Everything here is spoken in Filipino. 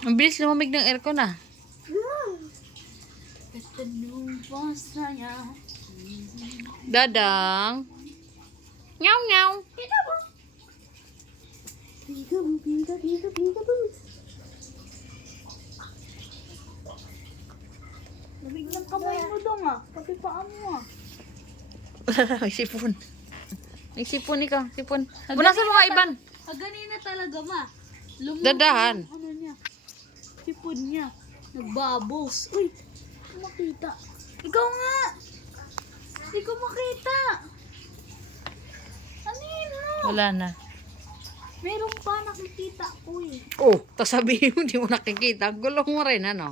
Ang bilis lumamig ng aircon ah. Dadang. Nyaw nyaw. Lamig ng kamay mo dong ah. Pati paa mo ah. May sipon. May sipon ikaw. Sipon. Punasan mo nga Iban. Ganina talaga ma. Dadahan. Ano niya? Sipon niya. Nagbabos. Uy, makita. Ikaw nga. Hindi ko makita. Ano yun mo? Wala na. Meron pa nakikita ko eh. Oh, tapos sabihin mo, hindi mo nakikita. Gulong mo rin, ano?